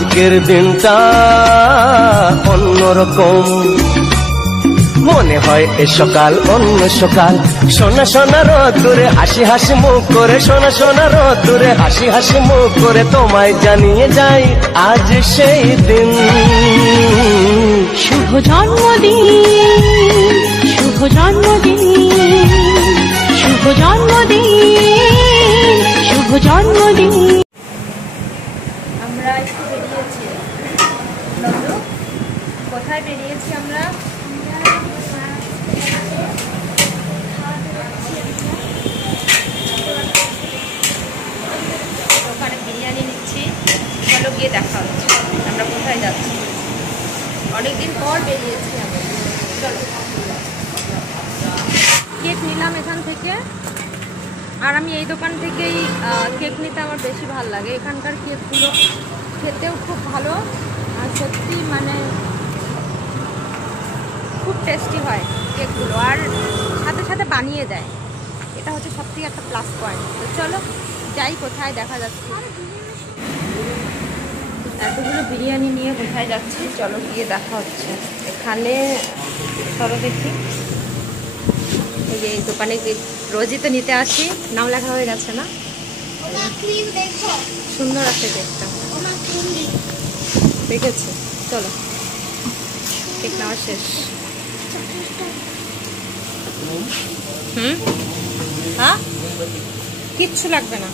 আজকের দিনটা অন্যরকম মনে হয় এ সকাল অন্য সকাল সোনা সোনা রোদ্দুরে হাসি হাসি মুখ করে সোনা সোনা রোদ্দুরে হাসি হাসি মুখ করে তোমায় জানিয়ে যাই আজ সেই দিন শুভ জন্মদিন শুভ জন্মদিন শুভ জন্মদিন শুভ জন্মদিন। আমরা একটু বেরিয়েছি, কোথায় বেরিয়েছি আমরা? ওখানে বিরিয়ানি নিচ্ছি, চলো গিয়ে দেখা হচ্ছে আমরা কোথায় যাচ্ছি। অনেকদিন পর বেরিয়েছি আমরা, চলো। কেক নিলাম এখান থেকে, আর আমি এই দোকান থেকেই কেক নিতে আমার বেশি ভালো লাগে। এখানকার কেকগুলো খেতেও খুব ভালো আর সত্যি মানে খুব টেস্টি হয় কেকগুলো, আর সাথে সাথে বানিয়ে দেয়, এটা হচ্ছে সবথেকে একটা প্লাস পয়েন্ট। তো চলো যাই, কোথায় দেখা যাচ্ছে। এতগুলো বিরিয়ানি নিয়ে কোথায় যাচ্ছি চলো গিয়ে দেখা হচ্ছে। এখানে চলো দেখি, এই যে এই দোকানে রোজই তো নিতে আসি, নাম লেখা হয়ে গেছে না? সুন্দর আছে কেকটা, দেখেছি। চলো কেক নেওয়া শেষ। হ্যাঁ কিচ্ছু লাগবে না।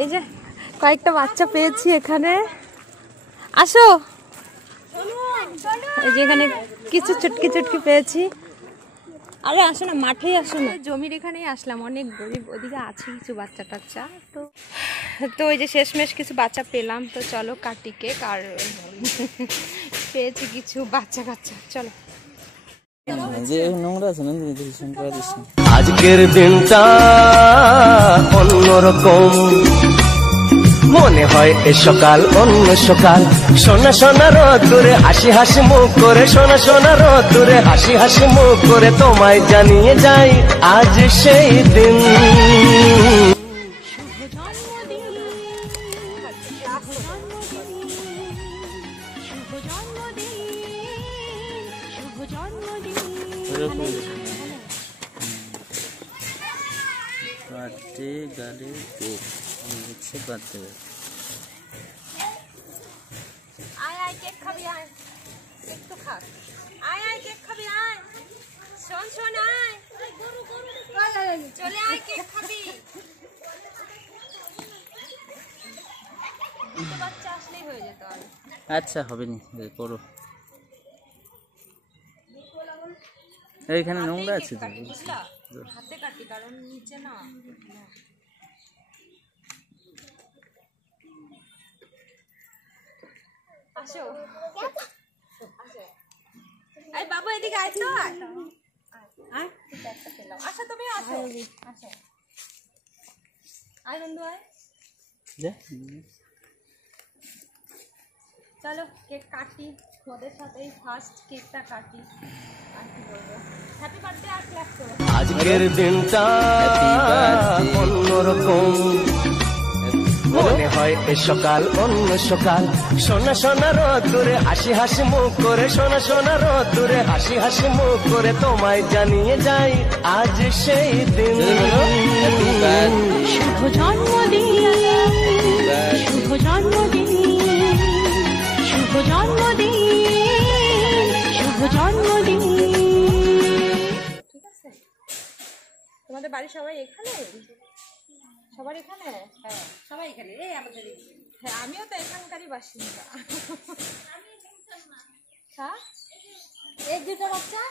এই যে কয়েকটা বাচ্চা পেয়েছি এখানে, আসো। এই যে এখানে কিছু চুটকি চুটকি পেয়েছি। আরে আসো না, মাঠেই আসো না, জমির এখানেই আসলাম। অনেক গরিব, ওদিকে আছে কিছু বাচ্চা টাচ্চা। তো ওই যে শেষমেশ কিছু বাচ্চা পেলাম, তো চলো কাটি কেক। আর পেয়েছি কিছু বাচ্চা কাচ্চা, চলো। আজকের দিনটা অন্যরকম মনে হয় এ সকাল অন্য সকাল সোনা সোনা রোদ্দুরে হাসি হাসি মুখ করে সোনা সোনা রোদ্দুরে হাসি হাসি মুখ করে তোমায় জানিয়ে যাই আজ সেই দিন। বার্থডে গালে কেক হচ্ছে বার্থডে। আয় আয় কেক খাবি, আয় একটু খা, আয় আয় কেক খাবি, আয় শোন শোন, আয় চলে আয় কেক খাবি। বাচ্চা আসলেই হয়ে যেত। আচ্ছা হবে নি, করো। এইখানে নোংরা আছে তো, হাতে কাটি, কারণ নিচে না। আসো এই বাবা এদিকে আয় তো, আয় একটা পেলাম। আসো তুমি, আসো আসো, আয় বন্ধু আয়। চলো কেক কাটি, ওদের সাথেই ফার্স্ট কেকটা কাটি। আর কি বলবো, হ্যাপি বার্থডে আর ক্ল্যাপ করো। আজকের দিনটা অন্যরকম মনে হয় এ সকাল অন্য সকাল সোনা সোনা রোদ্দুরে হাসি হাসি মুখ করে সোনা সোনা রোদ্দুরে হাসি হাসি মুখ করে তোমায় জানিয়ে যাই আজ সেই দিন। শুভ জন্মদিন শুভ জন্মদিন শুভ জন্মদিন শুভ জন্মদিন। ঠিক আছে, তোমাদের বাড়ি সবাই এখানে? সবার এখানে? হ্যাঁ সবাই এখানে। এই আমাদের, হ্যাঁ আমিও তো এখানকারই বাসিন্দা। হ্যাঁ এই দুটো বাচ্চা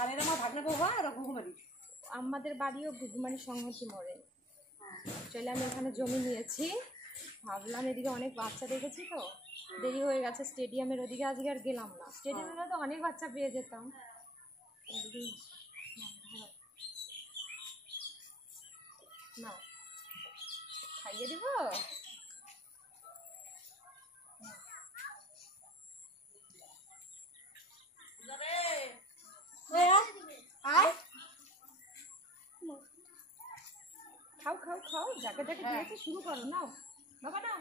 আর এর আমার ভাগনা বউ আর ঘুঘুমারি। আমাদের বাড়িও ঘুঘুমারি সংহতি মোড়ে। চলে আমি এখানে জমি নিয়েছি, ভাবলাম এদিকে অনেক বাচ্চা দেখেছি তো, দেরি হয়ে গেছে স্টেডিয়ামের ওদিকে, আজকে আর গেলাম না। স্টেডিয়ামে তো অনেক বাচ্চা পেয়ে যেতাম। না খাইয়ে দিব। খাও খাও খাও, যাকে যাকে দিয়েছে শুরু করো, নাও বাবা নাও।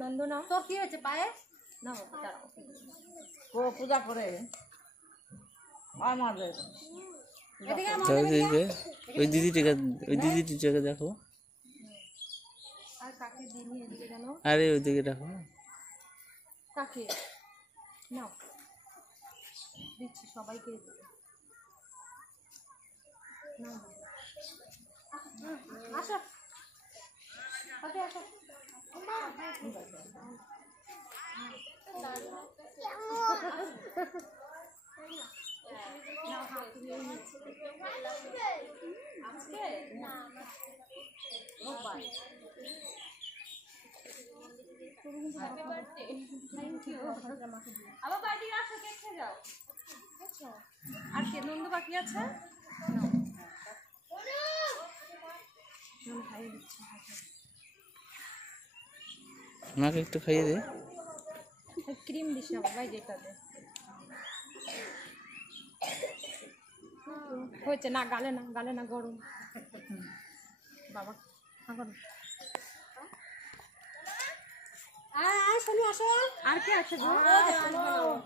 নন্দ নাও। তোর কি হয়েছে পায়ে? নাও দাঁড়াও। ও পূজা করে আর মারবে। এদিকে ওই দিদিটিকে দেখো। আর কাকে দিইনি এদিকে জানো? আরে ওইদিকে দেখো। কাকে? নাও দিচ্ছি সবাইকে দিচ্ছি। নাও আসো হাতে আসো। আবার বাড়ি আসো, কেক খেয়ে যাও। আর কে নন্দ বাকি আছে? খাইয়ে দিচ্ছি। আমাকে একটু খাইয়ে দে। ক্রিম দিস না বাবা, যেটা দে। হয়েছে না, গালে না, গালে না, গরম বাবা। শোনো আসো। আর কে আছে গো?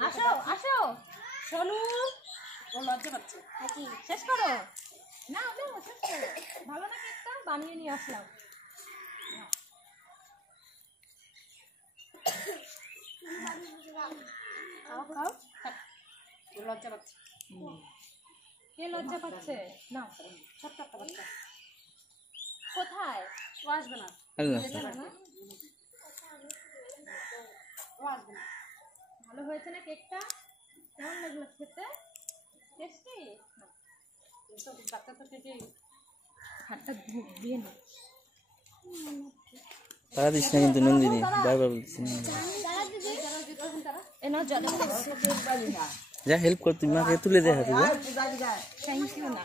আসো আসো সোনু। ও লজ্জা পাচ্ছে। শেষ করো না, শেষ করো। ভালো না কেকটা? বানিয়ে নিয়ে আসলাম। লজ্জা পাচ্ছে। কে লজ্জা পাচ্ছে? না ছোট্ট একটা বাচ্চা। কোথায়? ও আসবে না। আল্লাহ ও আসবে না। ভালো হয়েছে না কেকটা? কেমন লাগলো খেতে? টেস্টি? এসব বাচ্চা তো খেতে হাতটা দিয়ে নে। তারা দিস না কিন্তু নন্দিনী, বারবার বলছি না। এ নাও জল। যা হেল্প কর, তুই মাকে তুলে দে হাতে। থ্যাংক ইউ না।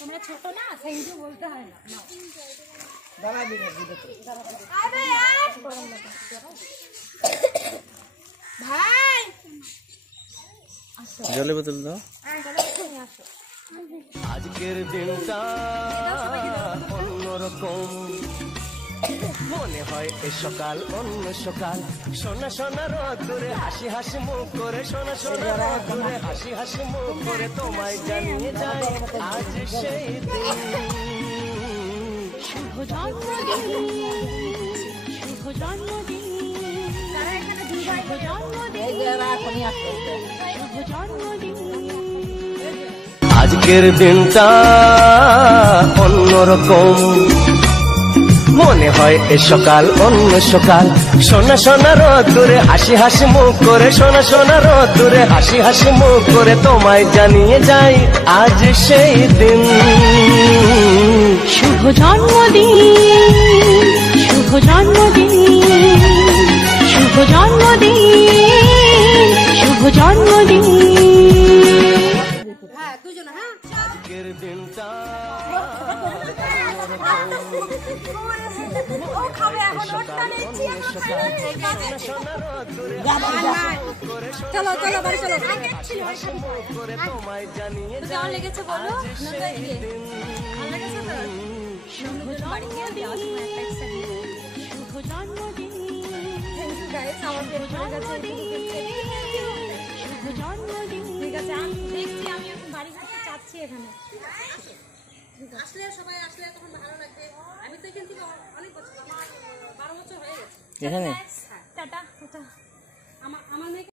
তোমরা ছোট না, থ্যাংক ইউ বলতে হয় না। নাও। ভাই জলের বোতল দাও। আসো। আজকের দিনটা অন্যরকম, মনে হয় এ সকাল অন্য সকাল। সোনা সোনা রোদ্দুরে হাসি হাসি মুখ করে, সোনা সোনা রোদ্দুরে হাসি হাসি মুখ করে তোমায় জানিয়ে যায় আজ সেই দিন। শুভ জন্মদিন, শুভ জন্মদিন, শুভ জন্মদিন, শুভ জন্মদিন। আজকের দিনটা অন্যরকম, মনে হয় এ সকাল অন্য সকাল। সোনা সোনা রোদ্দুরে হাসি হাসি মুখ করে, সোনা সোনা রোদ্দুরে হাসি হাসি মুখ করে তোমায় জানিয়ে যায় আজ সেই দিন। শুভ জন্মদিন, শুভ জন্মদিন, শুভ জন্মদিন, শুভ জন্মদিন। হ্যাঁ দুজন। হ্যাঁ আজকের দিনটা ও খাবে এখন, ওটা নিচ্ছি চলো চলো বাড়ি চলো। করে তোমায় জানিয়ে কেমন লেগেছে বলো? ভালো লেগেছে তো? শুভ জন্মদিন, শুভ জন্মদিন, থ্যাংক ইউ গাইস, আমার পেট ভরে গেছে। শুভ জন্মদিন। ঠিক আছে, আমি দেখছি, আমি এখন বাড়ি যেতে চাচ্ছি। এখানে আসলে সবাই আসলে তখন ভালো লাগবে। আমি তো এখান থেকে অনেক বছর, আমার 12 বছর হয়ে গেছে। এখানে টাটা টাটা। আমার মেয়ে